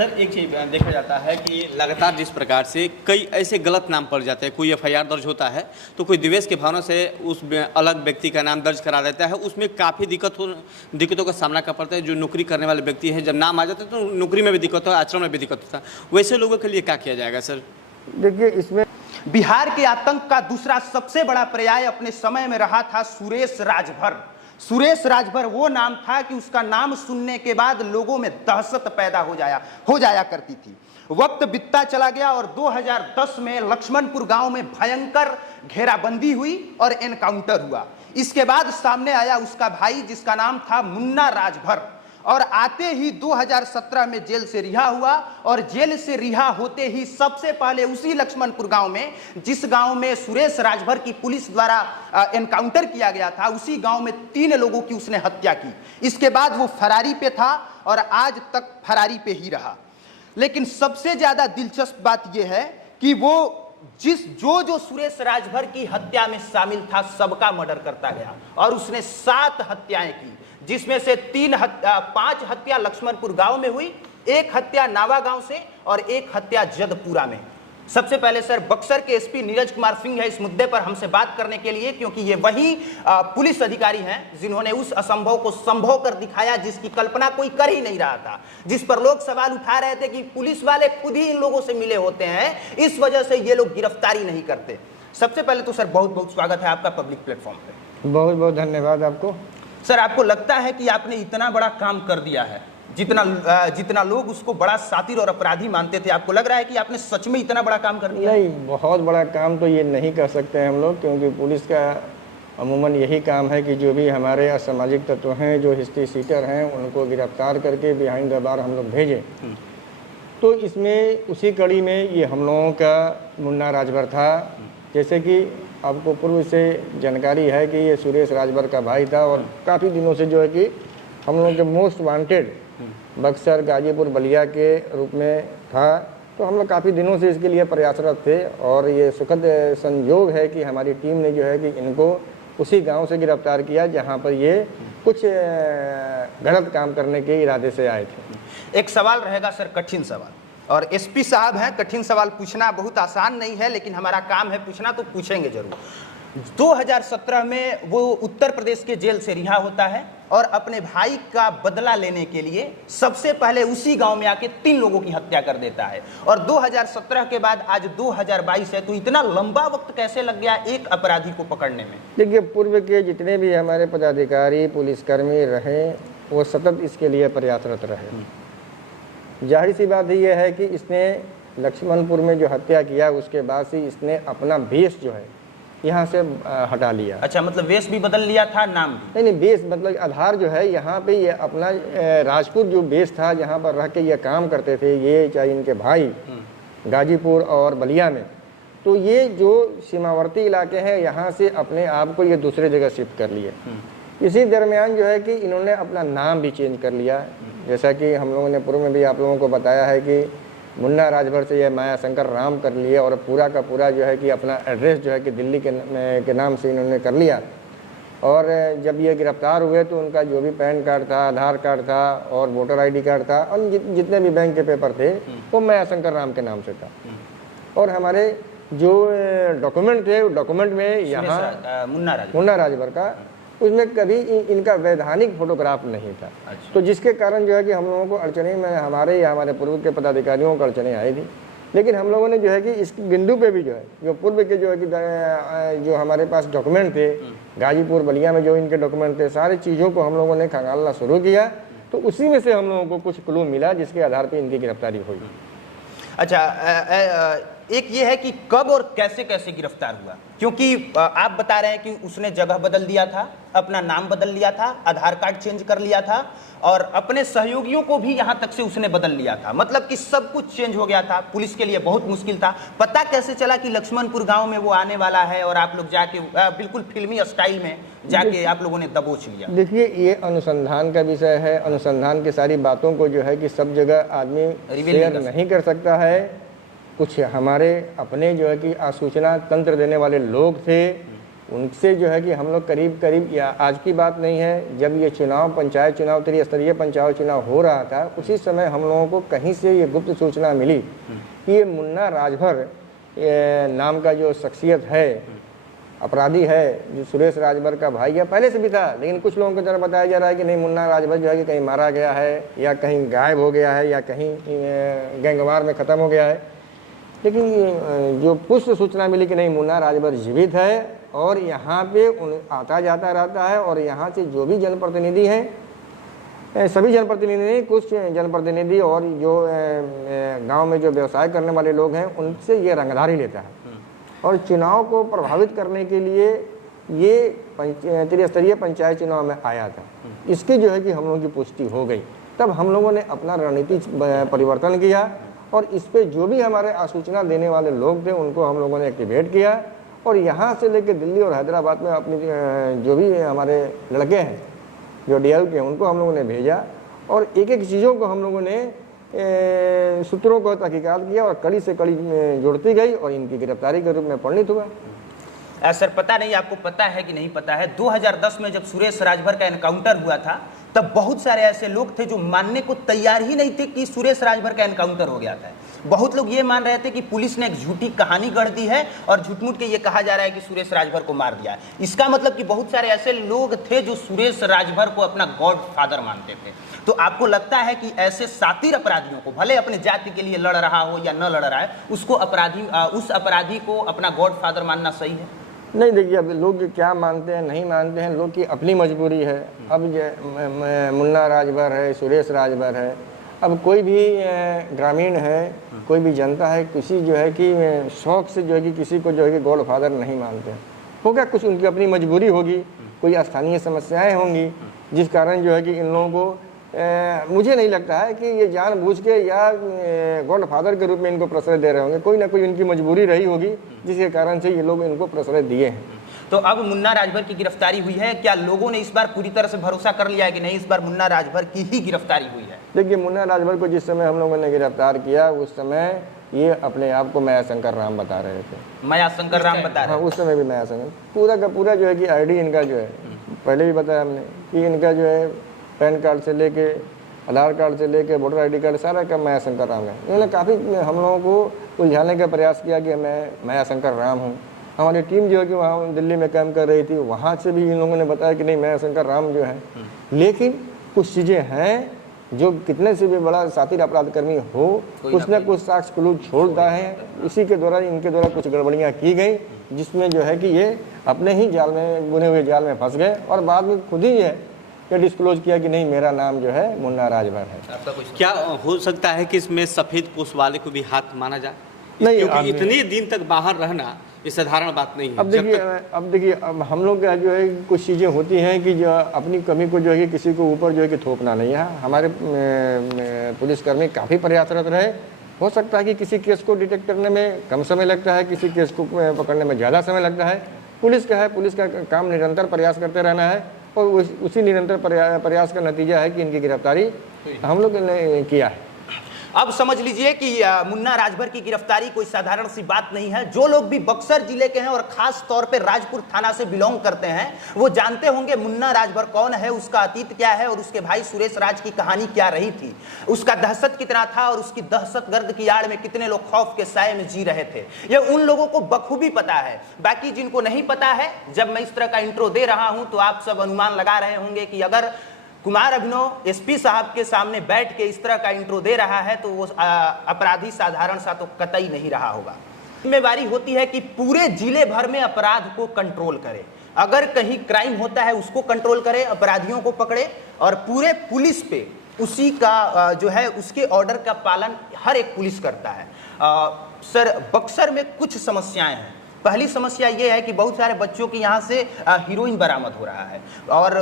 Sir एक चीज़ देखा जाता है कि लगातार जिस प्रकार से कई ऐसे गलत नाम पड़ जाते हैं, कोई एफआईआर दर्ज होता है तो कोई द्वेष की भावना से उस अलग व्यक्ति का नाम दर्ज करा देता है, उसमें काफ़ी दिक्कतों का सामना कर पड़ता है। जो नौकरी करने वाले व्यक्ति है, जब नाम आ जाता है तो नौकरी में भी दिक्कत हो, आचरण में भी दिक्कत होता है। वैसे लोगों के लिए क्या किया जाएगा सर? देखिए, इसमें बिहार के आतंक का दूसरा सबसे बड़ा पर्याय अपने समय में रहा था सुरेश राजभर। सुरेश राजभर वो नाम था कि उसका नाम सुनने के बाद लोगों में दहशत पैदा हो जाया करती थी। वक्त बीतता चला गया और 2010 में लक्ष्मणपुर गांव में भयंकर घेराबंदी हुई और एनकाउंटर हुआ। इसके बाद सामने आया उसका भाई जिसका नाम था मुन्ना राजभर, और आते ही 2017 में जेल से रिहा हुआ। और जेल से रिहा होते ही सबसे पहले उसी लक्ष्मणपुर गांव में, जिस गांव में सुरेश राजभर की पुलिस द्वारा एनकाउंटर किया गया था, उसी गांव में 3 लोगों की उसने हत्या की। इसके बाद वो फरारी पे था और आज तक फरारी पे ही रहा। लेकिन सबसे ज्यादा दिलचस्प बात यह है कि वो जो सुरेश राजभर की हत्या में शामिल था सबका मर्डर करता गया और उसने 7 हत्याएं की, जिसमें से 5 हत्या लक्ष्मणपुर गांव में हुई, 1 हत्या नावा गांव से और 1 हत्या जदपुरा में। सबसे पहले सर बक्सर के एसपी नीरज कुमार सिंह है इस मुद्दे पर हमसे बात करने के लिए, क्योंकि ये वही पुलिस अधिकारी हैं जिन्होंने उस असंभव को संभव कर दिखाया जिसकी कल्पना कोई कर ही नहीं रहा था, जिस पर लोग सवाल उठा रहे थे कि पुलिस वाले खुद ही इन लोगों से मिले होते हैं, इस वजह से ये लोग गिरफ्तारी नहीं करते। सबसे पहले तो सर बहुत बहुत स्वागत है आपका पब्लिक प्लेटफॉर्म पे। बहुत बहुत धन्यवाद आपको। सर आपको लगता है कि आपने इतना बड़ा काम कर दिया है, जितना लोग उसको बड़ा सातिर और अपराधी मानते थे, आपको लग रहा है कि आपने सच में इतना बड़ा काम कर दिया? नहीं, बहुत बड़ा काम तो ये नहीं कर सकते हम लोग, क्योंकि पुलिस का अमूमन यही काम है कि जो भी हमारे असामाजिक तत्व हैं, जो हिस्ट्री सीटर हैं, उनको गिरफ्तार करके बिहाइंड द बार हम लोग भेजें। तो इसमें उसी कड़ी में ये हम लोगों का मुन्ना राजभर था। जैसे कि आपको पूर्व से जानकारी है कि ये सुरेश राजभर का भाई था और काफ़ी दिनों से जो है कि हम लोगों के मोस्ट वांटेड बक्सर, गाजीपुर, बलिया के रूप में था। तो हम लोग काफ़ी दिनों से इसके लिए प्रयासरत थे और ये सुखद संयोग है कि हमारी टीम ने जो है कि इनको उसी गांव से गिरफ्तार किया जहां पर ये कुछ गलत काम करने के इरादे से आए थे। एक सवाल रहेगा सर, कठिन सवाल, और एसपी साहब हैं, कठिन सवाल पूछना बहुत आसान नहीं है, लेकिन हमारा काम है पूछना, तो पूछेंगे जरूर। 2017 में वो उत्तर प्रदेश के जेल से रिहा होता है और अपने भाई का बदला लेने के लिए सबसे पहले उसी गांव में आके 3 लोगों की हत्या कर देता है। और 2017 के बाद आज 2022 है, तो इतना लंबा वक्त कैसे लग गया एक अपराधी को पकड़ने में? देखिए, पूर्व के जितने भी हमारे पदाधिकारी, पुलिसकर्मी रहे, वो सतत इसके लिए प्रयासरत रहे। जाहिर सी बात यह है कि इसने लक्ष्मणपुर में जो हत्या किया उसके बाद से इसने अपना भेष जो है यहाँ से हटा लिया। अच्छा, मतलब वेश भी बदल लिया था, नाम भी? नहीं, बेस मतलब आधार जो है यहाँ पे ये अपना राजपूत जो बेस था जहाँ पर रह के ये काम करते थे, ये चाहे इनके भाई गाजीपुर और बलिया में, तो ये जो सीमावर्ती इलाके हैं यहाँ से अपने आप को ये दूसरे जगह शिफ्ट कर लिए। इसी दरमियान जो है कि इन्होंने अपना नाम भी चेंज कर लिया। जैसा कि हम लोगों ने पूर्व में भी आप लोगों को बताया है कि मुन्ना राजभर से यह माया शंकर राम कर लिए और पूरा का पूरा जो है कि अपना एड्रेस जो है कि दिल्ली के नाम से इन्होंने कर लिया। और जब ये गिरफ्तार हुए तो उनका जो भी पैन कार्ड था, आधार कार्ड था और वोटर आईडी कार्ड था और जितने भी बैंक के पेपर थे वो माया शंकर राम के नाम से था। और हमारे जो डॉक्यूमेंट थे, डॉक्यूमेंट में यहाँ मुन्ना राजभर का, उसमें कभी इनका वैधानिक फोटोग्राफ नहीं था। अच्छा। तो जिसके कारण जो है कि हम लोगों को अड़चने में हमारे या हमारे पूर्व के पदाधिकारियों को अड़चने आई थी। लेकिन हम लोगों ने जो है कि इस बिंदु पे भी जो है जो पूर्व के जो है कि जो हमारे पास डॉक्यूमेंट थे, गाजीपुर बलिया में जो इनके डॉक्यूमेंट थे, सारी चीज़ों को हम लोगों ने खंगालना शुरू किया। तो उसी में से हम लोगों को कुछ क्लू मिला जिसके आधार पर इनकी गिरफ्तारी हुई। अच्छा, एक ये है कि कब और कैसे कैसे गिरफ्तार हुआ, क्योंकि आप बता रहे हैं कि उसने जगह बदल दिया था, अपना नाम बदल लिया था, आधार कार्ड चेंज कर लिया था और अपने सहयोगियों को भी यहां तक से उसने बदल लिया था। मतलब कि सब कुछ चेंज हो गया था। पुलिस के लिए बहुत मुश्किल था। पता कैसे चला कि लक्ष्मणपुर गांव में वो आने वाला है और आप लोग जाके बिल्कुल फिल्मी स्टाइल में जाके आप लोगों ने दबोच लिया? देखिए, ये अनुसंधान का विषय है। अनुसंधान की सारी बातों को जो है कि सब जगह आदमी शेयर नहीं कर सकता है। कुछ हमारे अपने जो है कि आसूचना तंत्र देने वाले लोग थे, उनसे जो है कि हम लोग करीब करीब, या आज की बात नहीं है, जब ये चुनाव, पंचायत चुनाव, त्रिस्तरीय पंचायत चुनाव हो रहा था, उसी समय हम लोगों को कहीं से ये गुप्त सूचना मिली कि ये मुन्ना राजभर नाम का जो शख्सियत है, अपराधी है, जो सुरेश राजभर का भाई या पहले से भी था, लेकिन कुछ लोगों को जरा बताया जा रहा है कि नहीं, मुन्ना राजभर जो है कि कहीं मारा गया है या कहीं गायब हो गया है या कहीं गैंगवार में ख़त्म हो गया है। लेकिन जो पुष्ट सूचना मिली कि नहीं, मुन्ना राजभर जीवित है और यहाँ पे आता जाता रहता है, और यहाँ से जो भी जनप्रतिनिधि हैं, सभी जनप्रतिनिधि नहीं, कुछ जनप्रतिनिधि और जो गांव में जो व्यवसाय करने वाले लोग हैं, उनसे ये रंगधारी लेता है। और चुनाव को प्रभावित करने के लिए ये त्रिस्तरीय पंचायत चुनाव में आया था। इसकी जो है कि हम लोगों की पुष्टि हो गई, तब हम लोगों ने अपना रणनीति परिवर्तन किया, और इस पे जो भी हमारे सूचना देने वाले लोग थे उनको हम लोगों ने एक्टिवेट किया, और यहाँ से लेकर दिल्ली और हैदराबाद में अपनी जो भी हमारे लड़के हैं जो DL के, उनको हम लोगों ने भेजा, और एक एक चीज़ों को हम लोगों ने सूत्रों को तहकीकात किया, और कड़ी से कड़ी जुड़ती गई, और इनकी गिरफ्तारी के रूप में परिणित हुआ। सर, पता नहीं आपको पता है कि नहीं पता है, 2010 में जब सुरेश राजभर का एनकाउंटर हुआ था, तब बहुत सारे ऐसे लोग थे जो मानने को तैयार ही नहीं थे कि सुरेश राजभर का एनकाउंटर हो गया था। बहुत लोग ये मान रहे थे कि पुलिस ने एक झूठी कहानी गढ़ दी है और झूठ-मूठ के ये कहा जा रहा है कि सुरेश राजभर को मार दिया है। इसका मतलब कि बहुत सारे ऐसे लोग थे जो सुरेश राजभर को अपना गॉड फादर मानते थे। तो आपको लगता है कि ऐसे सातिर अपराधियों को, भले अपने जाति के लिए लड़ रहा हो या न लड़ रहा है, उसको उस अपराधी को अपना गॉड फादर मानना सही है? नहीं, देखिए, अब लोग क्या मानते हैं नहीं मानते हैं, लोग की अपनी मजबूरी है। अब मुन्ना राजभर है, सुरेश राजभर है, अब कोई भी ग्रामीण है, कोई भी जनता है, किसी जो है कि शौक से जो है कि किसी को जो है कि गॉड फादर नहीं मानते। होगा कुछ उनकी अपनी मजबूरी होगी, कोई स्थानीय समस्याएं होंगी, जिस कारण जो है कि इन लोगों को मुझे नहीं लगता है कि ये जानबूझ के या गॉड फादर के रूप में इनको प्रश्रय दे रहे होंगे। कोई ना कोई इनकी मजबूरी रही होगी जिसके कारण से ये लोग इनको प्रश्रय दिए हैं। तो अब मुन्ना राजभर की गिरफ्तारी हुई है, क्या लोगों ने इस बार पूरी तरह से भरोसा कर लिया है कि नहीं, इस बार मुन्ना राजभर की ही गिरफ्तारी हुई है? देखिए, मुन्ना राजभर को जिस समय हम लोगों ने गिरफ्तार किया, उस समय ये अपने आप को माया शंकर राम बता रहे थे। माया शंकर राम बता रहे? हाँ, उस समय भी माया शंकर। पूरा का पूरा जो है कि ID इनका जो है, पहले भी बताया हमने कि इनका जो है पैन कार्ड से लेके, आधार कार्ड से लेके, वोटर ID कार्ड, सारा का माया शंकर राम है। इन्होंने काफ़ी हम लोगों को उलझाने का प्रयास किया कि मैं माया शंकर राम हूँ। हमारी टीम जो है कि वहाँ दिल्ली में काम कर रही थी, वहाँ से भी इन लोगों ने बताया कि नहीं, माया शंकर राम जो है। लेकिन कुछ चीज़ें हैं जो कितने से भी बड़ा सातिर अपराधकर्मी हो, कुछ न कुछ साक्ष्य क्लू छोड़ता है। इसी के द्वारा इनके द्वारा कुछ गड़बड़ियाँ की गई, जिसमें जो है कि ये अपने ही जाल में, बुने हुए जाल में फंस गए, और बाद में खुद ही है ये डिस्क्लोज किया कि नहीं, मेरा नाम जो है मुन्ना राजभर है। क्या हो सकता है कि इसमें सफ़ेद पोस्ट वाले को भी हाथ माना जाए? नहीं, क्योंकि इतने दिन तक बाहर रहना ये साधारण बात नहीं है। अब देखिए अब हम लोग का जो है कुछ चीज़ें होती हैं कि जो अपनी कमी को जो है कि किसी को ऊपर जो है कि थोपना नहीं है। हमारे पुलिसकर्मी काफ़ी प्रयासरत रहे। हो सकता है कि किसी केस को डिटेक्ट करने में कम समय लगता है, किसी केस को पकड़ने में ज़्यादा समय लगता है। पुलिस का काम निरंतर प्रयास करते रहना है, और उसी निरंतर प्रयास का नतीजा है कि इनकी गिरफ्तारी हम लोग ने किया है। अब समझ लीजिए कि मुन्ना राजभर की गिरफ्तारी कोई साधारण सी बात नहीं है। जो लोग भी बक्सर जिले के हैं और खास तौर पे राजपुर थाना से बिलोंग करते हैं, वो जानते होंगे मुन्ना राजभर कौन है, उसका अतीत क्या है, और उसके भाई सुरेश राज की कहानी क्या रही थी, उसका दहशत कितना था, और उसकी दहशतगर्द की आड़ में कितने लोग खौफ के साए में जी रहे थे। ये उन लोगों को बखूबी पता है। बाकी जिनको नहीं पता है, जब मैं इस तरह का इंट्रो दे रहा हूं तो आप सब अनुमान लगा रहे होंगे कि अगर कुमार अभिनव SP साहब के सामने बैठ के इस तरह का इंट्रो दे रहा है तो वो अपराधी साधारण सा तो कतई नहीं रहा होगा। जिम्मेवारी होती है कि पूरे जिले भर में अपराध को कंट्रोल करे। अगर कहीं क्राइम होता है उसको कंट्रोल करे, अपराधियों को पकड़े, और पूरे पुलिस पे उसी का जो है उसके ऑर्डर का पालन हर एक पुलिस करता है। सर, बक्सर में कुछ समस्याएं हैं। पहली समस्या ये है कि बहुत सारे बच्चों की यहाँ से हीरोइन बरामद हो रहा है, और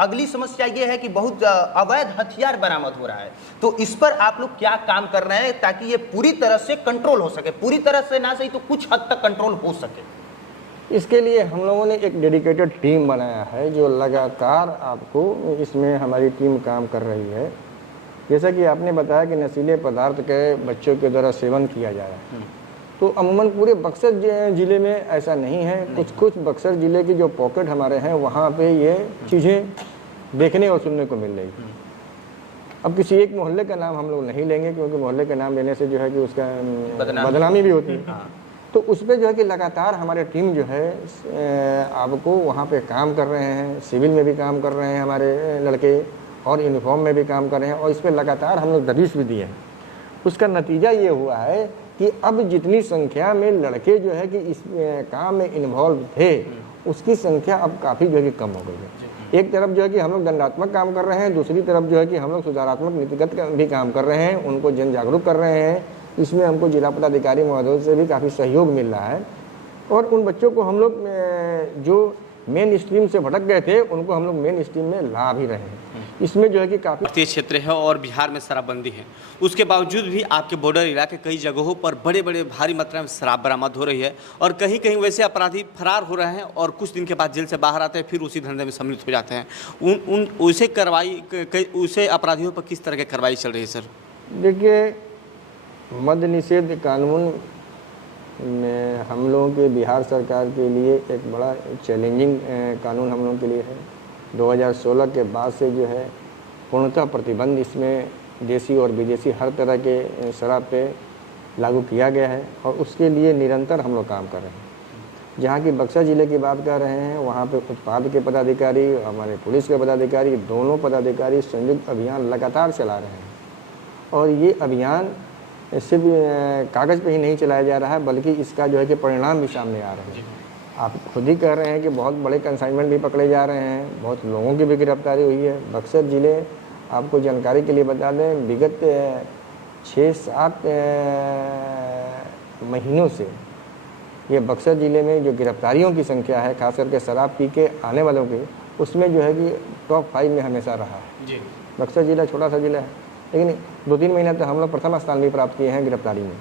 अगली समस्या ये है कि बहुत अवैध हथियार बरामद हो रहा है। तो इस पर आप लोग क्या काम कर रहे हैं ताकि ये पूरी तरह से कंट्रोल हो सके? पूरी तरह से ना सही तो कुछ हद तक कंट्रोल हो सके। इसके लिए हम लोगों ने एक डेडिकेटेड टीम बनाया है जो लगातार आपको इसमें हमारी टीम काम कर रही है। जैसा कि आपने बताया कि नशीले पदार्थ के बच्चों के द्वारा सेवन किया जा रहा है, तो अमूमन पूरे बक्सर ज़िले में ऐसा नहीं है। कुछ कुछ बक्सर ज़िले के जो पॉकेट हमारे हैं वहाँ पे ये चीज़ें देखने और सुनने को मिल रही है। अब किसी एक मोहल्ले का नाम हम लोग नहीं लेंगे, क्योंकि मोहल्ले का नाम लेने से जो है कि उसका बदनामी भी होती है। तो उस पर जो है कि लगातार हमारे टीम जो है आपको वहाँ पे काम कर रहे हैं, सिविल में भी काम कर रहे हैं हमारे लड़के, और यूनिफॉर्म में भी काम कर रहे हैं, और इस पर लगातार हम लोग दबिश भी दिए हैं। उसका नतीजा ये हुआ है कि अब जितनी संख्या में लड़के जो है कि इस काम में इन्वॉल्व थे, उसकी संख्या अब काफ़ी जो है कि कम हो गई है। एक तरफ जो है कि हम लोग दंडात्मक काम कर रहे हैं, दूसरी तरफ जो है कि हम लोग सुधारात्मक नीतिगत भी काम कर रहे हैं, उनको जन जागरूक कर रहे हैं। इसमें हमको जिला पदाधिकारी महोदय से भी काफ़ी सहयोग मिल रहा है, और उन बच्चों को हम लोग जो मेन स्ट्रीम से भटक गए थे उनको हम लोग मेन स्ट्रीम में ला भी रहे हैं। इसमें जो है कि काफ़ी भारतीय क्षेत्र है और बिहार में शराबबंदी है, उसके बावजूद भी आपके बॉर्डर इलाके कई जगहों पर बड़े बड़े भारी मात्रा में शराब बरामद हो रही है, और कहीं कहीं वैसे अपराधी फरार हो रहे हैं और कुछ दिन के बाद जेल से बाहर आते हैं, फिर उसी धंधे में सम्मिलित हो जाते हैं। उसे अपराधियों पर किस तरह की कार्रवाई चल रही है सर? देखिए, मद्य निषेध कानून में हम लोगों के बिहार सरकार के लिए एक बड़ा चैलेंजिंग कानून हम लोगों के लिए है। 2016 के बाद से जो है पूर्णतः प्रतिबंध इसमें देसी और विदेशी हर तरह के शराब पे लागू किया गया है, और उसके लिए निरंतर हम लोग काम कर रहे हैं। जहाँ की बक्सर ज़िले की बात कर रहे हैं, वहाँ पे उत्पाद के पदाधिकारी, हमारे पुलिस के पदाधिकारी, दोनों पदाधिकारी संयुक्त अभियान लगातार चला रहे हैं। और ये अभियान सिर्फ कागज़ पे ही नहीं चलाया जा रहा है, बल्कि इसका जो है कि परिणाम भी सामने आ रहे हैं। आप खुद ही कह रहे हैं कि बहुत बड़े कंसाइनमेंट भी पकड़े जा रहे हैं, बहुत लोगों की भी गिरफ्तारी हुई है। बक्सर ज़िले, आपको जानकारी के लिए बता दें, विगत 6-7 महीनों से ये बक्सर ज़िले में जो गिरफ्तारियों की संख्या है, खास करके शराब पी के आने वालों की, उसमें जो है कि टॉप 5 में हमेशा रहा है जी। बक्सर ज़िला छोटा सा ज़िला है, लेकिन 2-3 महीने तक हम लोग प्रथम स्थान भी प्राप्त किए हैं गिरफ्तारी में।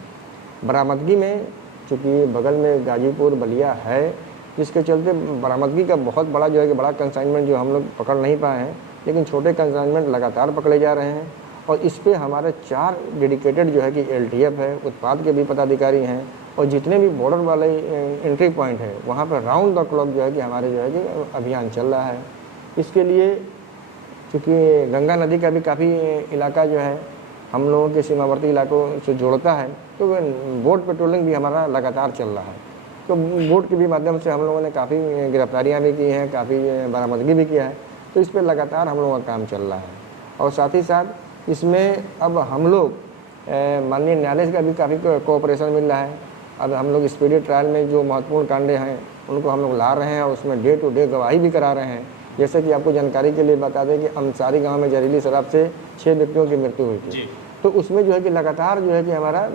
बरामदगी में, चूँकि बगल में गाजीपुर बलिया है, जिसके चलते बरामदगी का बहुत बड़ा जो है कि बड़ा कंसाइनमेंट जो हम लोग पकड़ नहीं पाए हैं, लेकिन छोटे कंसाइनमेंट लगातार पकड़े जा रहे हैं। और इस पे हमारे 4 डेडिकेटेड जो है कि LTF है, उत्पाद के भी पदाधिकारी हैं, और जितने भी बॉर्डर वाले एंट्री पॉइंट है वहाँ पर राउंड द क्लॉक जो है कि हमारे जो है कि अभियान चल रहा है। इसके लिए चूँकि गंगा नदी का भी काफ़ी इलाका जो है हम लोगों के सीमावर्ती इलाकों से जोड़ता है, तो बोट पेट्रोलिंग भी हमारा लगातार चल रहा है। तो बोट के भी माध्यम से हम लोगों ने काफ़ी गिरफ्तारियाँ भी की हैं, काफ़ी बरामदगी भी किया है। तो इस पर लगातार हम लोगों का काम चल रहा है। और साथ ही साथ इसमें अब हम लोग माननीय न्यायालय का भी काफ़ी कोऑपरेशन मिल रहा है। अब हम लोग स्पीडी ट्रायल में जो महत्वपूर्ण कांडे हैं उनको हम लोग ला रहे हैं, और उसमें डे टू डे गवाही भी करा रहे हैं। जैसे कि आपको जानकारी के लिए बता दें कि अंसारी गांव में जहरीली शराब से 6 व्यक्तियों की मृत्यु हुई थी। तो उसमें जो है कि लगातार जो है कि हमारा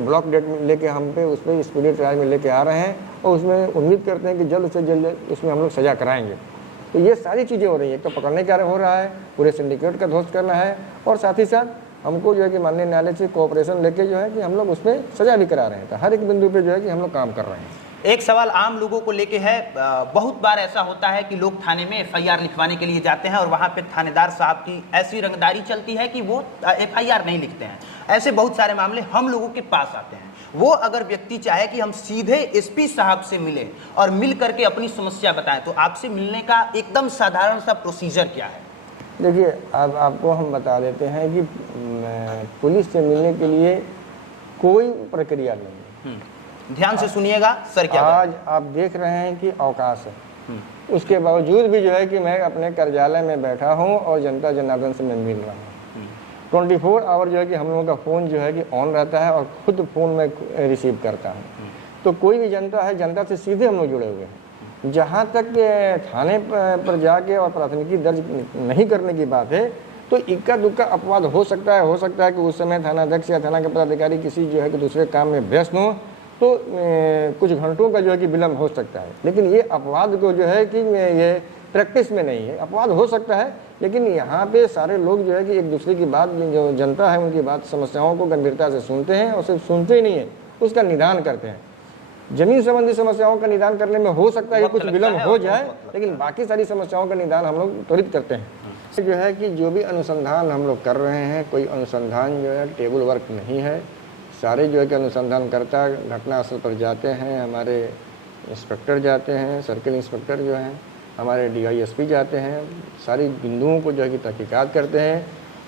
ब्लॉक डेट लेके हम पे उस पर स्पीडी ट्रायल में लेके आ रहे हैं, और उसमें उम्मीद करते हैं कि जल्द से जल्द उसमें हम लोग सज़ा कराएंगे। तो ये सारी चीज़ें हो रही हैं। एक तो पकड़ने का हो रहा है, पूरे सिंडिकेट का ध्वस्त करना है, और साथ ही साथ हमको जो है कि माननीय न्यायालय से कोऑपरेशन लेके जो है कि हम लोग उस पर सज़ा भी करा रहे हैं। तो हर एक बिंदु पे जो है कि हम लोग काम कर रहे हैं। एक सवाल आम लोगों को लेके है, बहुत बार ऐसा होता है कि लोग थाने में FIR लिखवाने के लिए जाते हैं और वहाँ पे थानेदार साहब की ऐसी रंगदारी चलती है कि वो FIR नहीं लिखते हैं। ऐसे बहुत सारे मामले हम लोगों के पास आते हैं। वो अगर व्यक्ति चाहे कि हम सीधे SP साहब से मिलें और मिल करके अपनी समस्या बताएं, तो आपसे मिलने का एकदम साधारण सा प्रोसीजर क्या है? देखिए, अब आपको हम बता देते हैं कि पुलिस से मिलने के लिए कोई प्रक्रिया नहीं है। ध्यान से सुनिएगा सर। क्या आज आप देख रहे हैं कि अवकाश है, उसके बावजूद भी जो है कि मैं अपने कार्यालय में बैठा हूं और जनता जनार्दन से मैं मिल रहा हूं। 24 आवर जो है कि हम लोगों का फ़ोन जो है कि ऑन रहता है, और खुद फ़ोन में रिसीव करता हूँ। तो कोई भी जनता है, जनता से सीधे हम लोग जुड़े हुए हैं। जहाँ तक थाने पर जाके और प्राथमिकी दर्ज नहीं करने की बात है, तो इक्का दुक्का अपवाद हो सकता है कि उस समय थानाध्यक्ष या थाना के पदाधिकारी किसी जो है कि दूसरे काम में व्यस्त हों, तो कुछ घंटों का जो है कि विलम्ब हो सकता है। लेकिन ये अपवाद को जो है कि ये प्रैक्टिस में नहीं है। अपवाद हो सकता है, लेकिन यहाँ पे सारे लोग जो है कि एक दूसरे की बात, जो जनता है उनकी बात, समस्याओं को गंभीरता से सुनते हैं, और सिर्फ सुनते ही नहीं है, उसका निदान करते हैं। जमीन संबंधी समस्याओं का निदान करने में हो सकता है कुछ विलम्ब हो जाए, लेकिन बाकी सारी समस्याओं का निदान हम लोग त्वरित करते हैं। जो है कि जो भी अनुसंधान हम लोग कर रहे हैं, कोई अनुसंधान जो है टेबल वर्क नहीं है। सारे जो है कि अनुसंधानकर्ता घटनास्थल पर जाते हैं, हमारे इंस्पेक्टर जाते हैं, सर्किल इंस्पेक्टर जो हैं, हमारे DISP जाते हैं, सारी बिंदुओं को जो है कि तहकीकात करते हैं।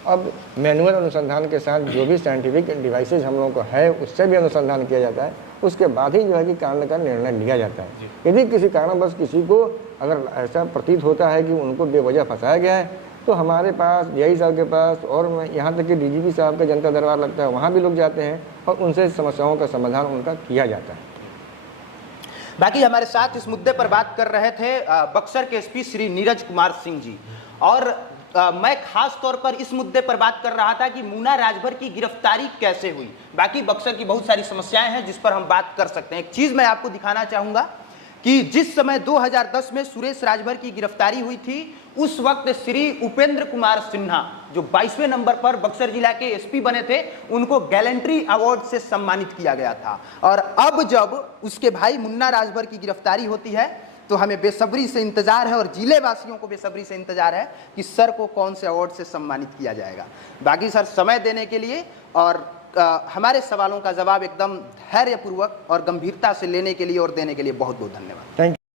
अब मैनुअल अनुसंधान के साथ जो भी साइंटिफिक डिवाइसेज हम लोगों को है उससे भी अनुसंधान किया जाता है, उसके बाद ही जो है कि कांड का निर्णय लिया जाता है। यदि किसी कारणवश किसी को अगर ऐसा प्रतीत होता है कि उनको बेवजह फंसाया गया है तो हमारे पास DI साहब के पास और यहाँ तक कि DGP साहब का जनता दरबार लगता है, वहाँ भी लोग जाते हैं और उनसे समस्याओं का समाधान उनका किया जाता है। बाकी हमारे साथ इस मुद्दे पर बात कर रहे थे बक्सर के SP श्री नीरज कुमार सिंह जी, और मैं खास तौर पर इस मुद्दे पर बात कर रहा था कि मुन्ना राजभर की गिरफ्तारी कैसे हुई। बाकी बक्सर की बहुत सारी समस्याएं हैं जिस पर हम बात कर सकते हैं। एक चीज मैं आपको दिखाना चाहूंगा कि जिस समय 2010 में सुरेश राजभर की गिरफ्तारी हुई थी, उस वक्त श्री उपेंद्र कुमार सिन्हा जो 22वें नंबर पर बक्सर जिला के SP बने थे, उनको गैलेंट्री अवार्ड से सम्मानित किया गया था। और अब जब उसके भाई मुन्ना राजभर की गिरफ्तारी होती है तो हमें बेसब्री से इंतजार है और जिले वासियों को बेसब्री से इंतजार है कि सर को कौन से अवार्ड से सम्मानित किया जाएगा। बाकी सर, समय देने के लिए और हमारे सवालों का जवाब एकदम धैर्यपूर्वक और गंभीरता से लेने के लिए और देने के लिए बहुत बहुत धन्यवाद। Thank you.